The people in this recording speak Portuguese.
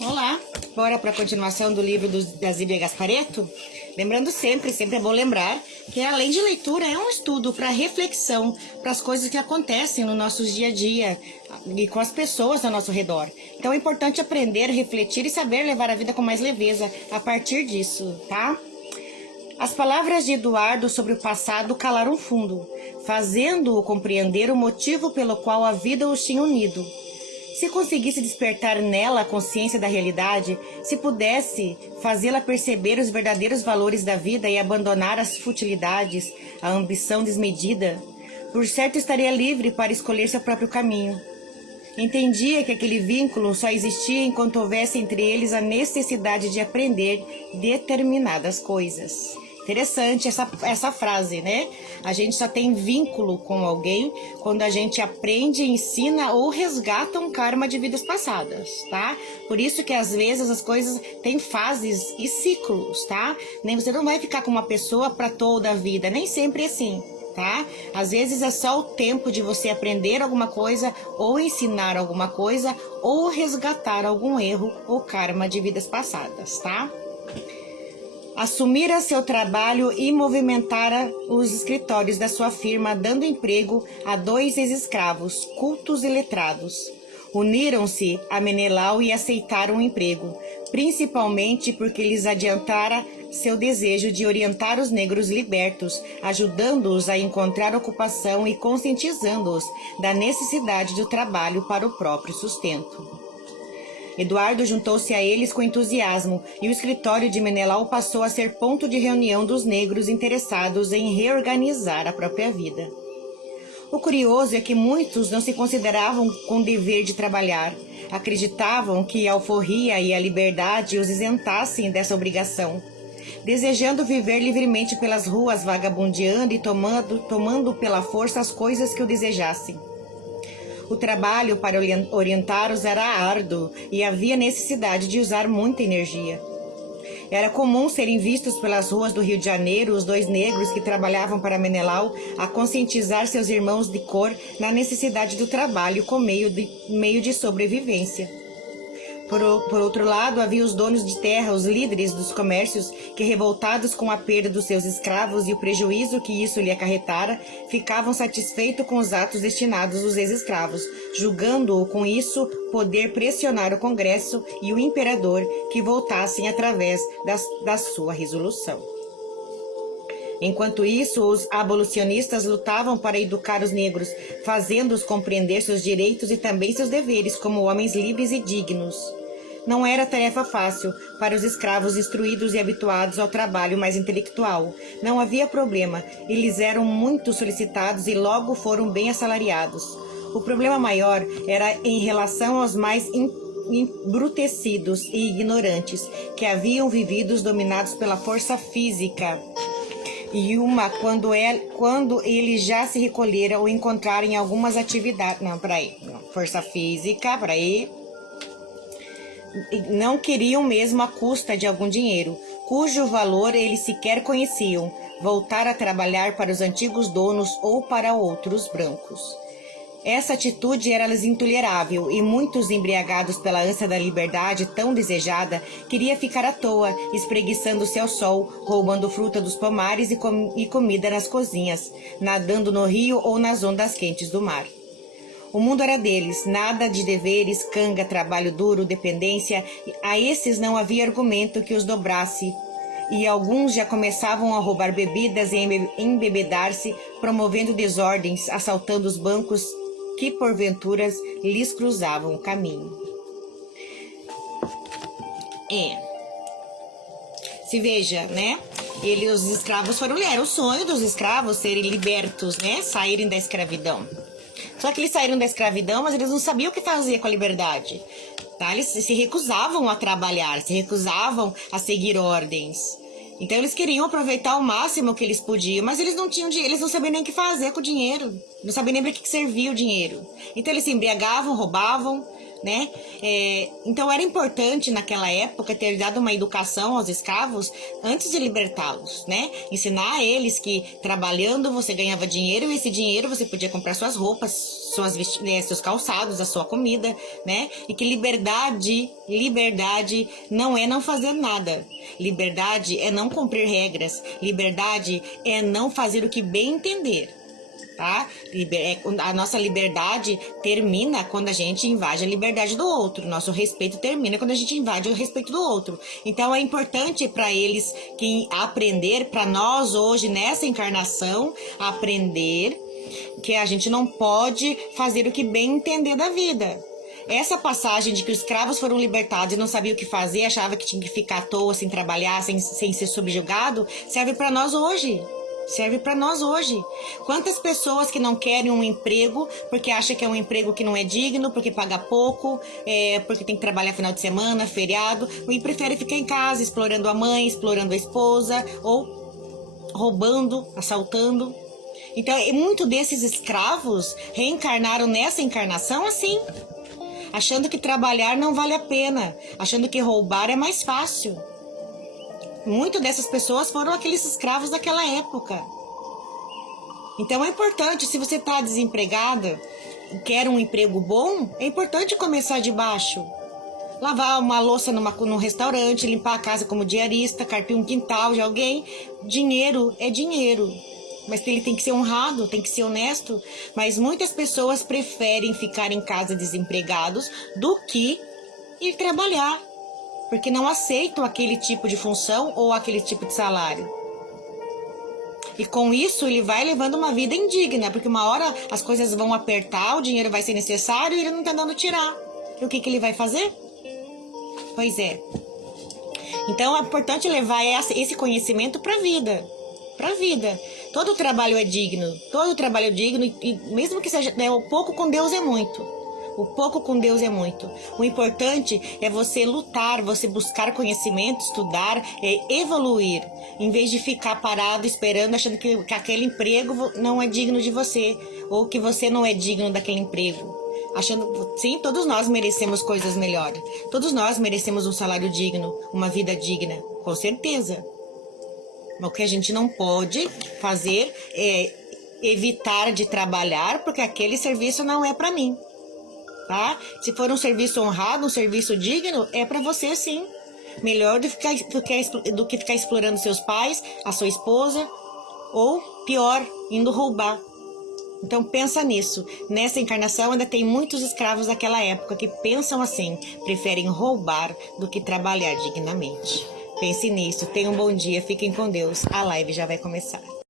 Olá, bora para a continuação do livro da Zíbia Gasparetto? Lembrando sempre é bom lembrar que além de leitura é um estudo para reflexão, para as coisas que acontecem no nosso dia a dia e com as pessoas ao nosso redor. Então é importante aprender, refletir e saber levar a vida com mais leveza a partir disso, tá? As palavras de Eduardo sobre o passado calaram fundo, fazendo-o compreender o motivo pelo qual a vida os tinha unido. Se conseguisse despertar nela a consciência da realidade, se pudesse fazê-la perceber os verdadeiros valores da vida e abandonar as futilidades, a ambição desmedida, por certo estaria livre para escolher seu próprio caminho. Entendia que aquele vínculo só existia enquanto houvesse entre eles a necessidade de aprender determinadas coisas. Interessante essa frase, né? A gente só tem vínculo com alguém quando a gente aprende, ensina ou resgata um karma de vidas passadas, tá? Por isso que às vezes as coisas têm fases e ciclos, tá? Nem você não vai ficar com uma pessoa para toda a vida, nem sempre é assim, tá? Às vezes é só o tempo de você aprender alguma coisa ou ensinar alguma coisa ou resgatar algum erro ou karma de vidas passadas, tá? Assumira seu trabalho e movimentara os escritórios da sua firma, dando emprego a 2 ex-escravos, cultos e letrados. Uniram-se a Menelau e aceitaram o emprego, principalmente porque lhes adiantara seu desejo de orientar os negros libertos, ajudando-os a encontrar ocupação e conscientizando-os da necessidade do trabalho para o próprio sustento. Eduardo juntou-se a eles com entusiasmo e o escritório de Menelau passou a ser ponto de reunião dos negros interessados em reorganizar a própria vida. O curioso é que muitos não se consideravam com dever de trabalhar. Acreditavam que a alforria e a liberdade os isentassem dessa obrigação. Desejando viver livremente pelas ruas, vagabundeando e tomando pela força as coisas que o desejassem. O trabalho para orientá-los era árduo e havia necessidade de usar muita energia. Era comum serem vistos pelas ruas do Rio de Janeiro os 2 negros que trabalhavam para Menelau a conscientizar seus irmãos de cor na necessidade do trabalho como meio de sobrevivência. Por outro lado, havia os donos de terra, os líderes dos comércios, que, revoltados com a perda dos seus escravos e o prejuízo que isso lhe acarretara, ficavam satisfeitos com os atos destinados aos ex-escravos, julgando-o com isso poder pressionar o Congresso e o imperador que voltassem através da sua resolução. Enquanto isso, os abolicionistas lutavam para educar os negros, fazendo-os compreender seus direitos e também seus deveres como homens livres e dignos. Não era tarefa fácil para os escravos instruídos e habituados ao trabalho mais intelectual. Não havia problema, eles eram muito solicitados e logo foram bem assalariados. O problema maior era em relação aos mais embrutecidos e ignorantes, que haviam vivido dominados pela força física. E quando eles já se recolheram ou encontraram em algumas atividades... Força física, não queriam mesmo à custa de algum dinheiro, cujo valor eles sequer conheciam, voltar a trabalhar para os antigos donos ou para outros brancos. Essa atitude era-lhes intolerável e muitos, embriagados pela ânsia da liberdade tão desejada, queriam ficar à toa, espreguiçando-se ao sol, roubando fruta dos pomares e comida nas cozinhas, nadando no rio ou nas ondas quentes do mar. O mundo era deles, nada de deveres, canga, trabalho duro, dependência. A esses não havia argumento que os dobrasse, e alguns já começavam a roubar bebidas e embebedar-se, promovendo desordens, assaltando os bancos que porventura lhes cruzavam o caminho. Se veja, né? Os escravos era o sonho dos escravos serem libertos, né? Saírem da escravidão. Só que eles saíram da escravidão, mas eles não sabiam o que fazer com a liberdade. Tá? Eles se recusavam a trabalhar, se recusavam a seguir ordens. Então eles queriam aproveitar o máximo que eles podiam, mas eles não tinham dinheiro, eles não sabiam nem o que fazer com o dinheiro. Não sabiam nem para que servia o dinheiro. Então eles se embriagavam, roubavam, né? Então era importante naquela época ter dado uma educação aos escravos antes de libertá-los, né? Ensinar a eles que trabalhando você ganhava dinheiro e esse dinheiro você podia comprar suas roupas, seus calçados, a sua comida, né? E que liberdade não é não fazer nada. Liberdade é não cumprir regras. Liberdade é não fazer o que bem entender. Tá? A nossa liberdade termina quando a gente invade a liberdade do outro. Nosso respeito termina quando a gente invade o respeito do outro. Então é importante para eles que aprender, para nós hoje nessa encarnação, aprender que a gente não pode fazer o que bem entender da vida. Essa passagem de que os escravos foram libertados e não sabiam o que fazer, achava que tinha que ficar à toa, sem trabalhar, sem ser subjugado, serve para nós hoje. Serve para nós hoje. Quantas pessoas que não querem um emprego porque acham que é um emprego que não é digno, porque paga pouco, porque tem que trabalhar final de semana, feriado, e prefere ficar em casa explorando a mãe, explorando a esposa, ou roubando, assaltando. Então, muito desses escravos reencarnaram nessa encarnação assim, achando que trabalhar não vale a pena, achando que roubar é mais fácil. Muitas dessas pessoas foram aqueles escravos daquela época. Então é importante, se você está desempregada e quer um emprego bom, é importante começar de baixo. Lavar uma louça num restaurante, limpar a casa como diarista, carpir um quintal de alguém. Dinheiro é dinheiro. Mas ele tem que ser honrado, tem que ser honesto. Mas muitas pessoas preferem ficar em casa desempregados do que ir trabalhar. Porque não aceitam aquele tipo de função ou aquele tipo de salário. E com isso ele vai levando uma vida indigna, porque uma hora as coisas vão apertar, o dinheiro vai ser necessário e ele não está dando tirar. E o que ele vai fazer? Pois é. Então é importante levar esse conhecimento para a vida. Para a vida. Todo trabalho é digno. Todo trabalho é digno e mesmo que seja o pouco com Deus é muito. O pouco com Deus é muito. O importante é você lutar, você buscar conhecimento, estudar, evoluir. Em vez de ficar parado esperando, achando que aquele emprego não é digno de você. Ou que você não é digno daquele emprego. Achando, sim, todos nós merecemos coisas melhores. Todos nós merecemos um salário digno, uma vida digna. Com certeza. O que a gente não pode fazer é evitar de trabalhar porque aquele serviço não é para mim. Tá? Se for um serviço honrado, um serviço digno, é para você sim. Melhor do que ficar explorando seus pais, a sua esposa, ou pior, indo roubar. Então pensa nisso. Nessa encarnação ainda tem muitos escravos daquela época que pensam assim, preferem roubar do que trabalhar dignamente. Pense nisso, tenham um bom dia, fiquem com Deus. A live já vai começar.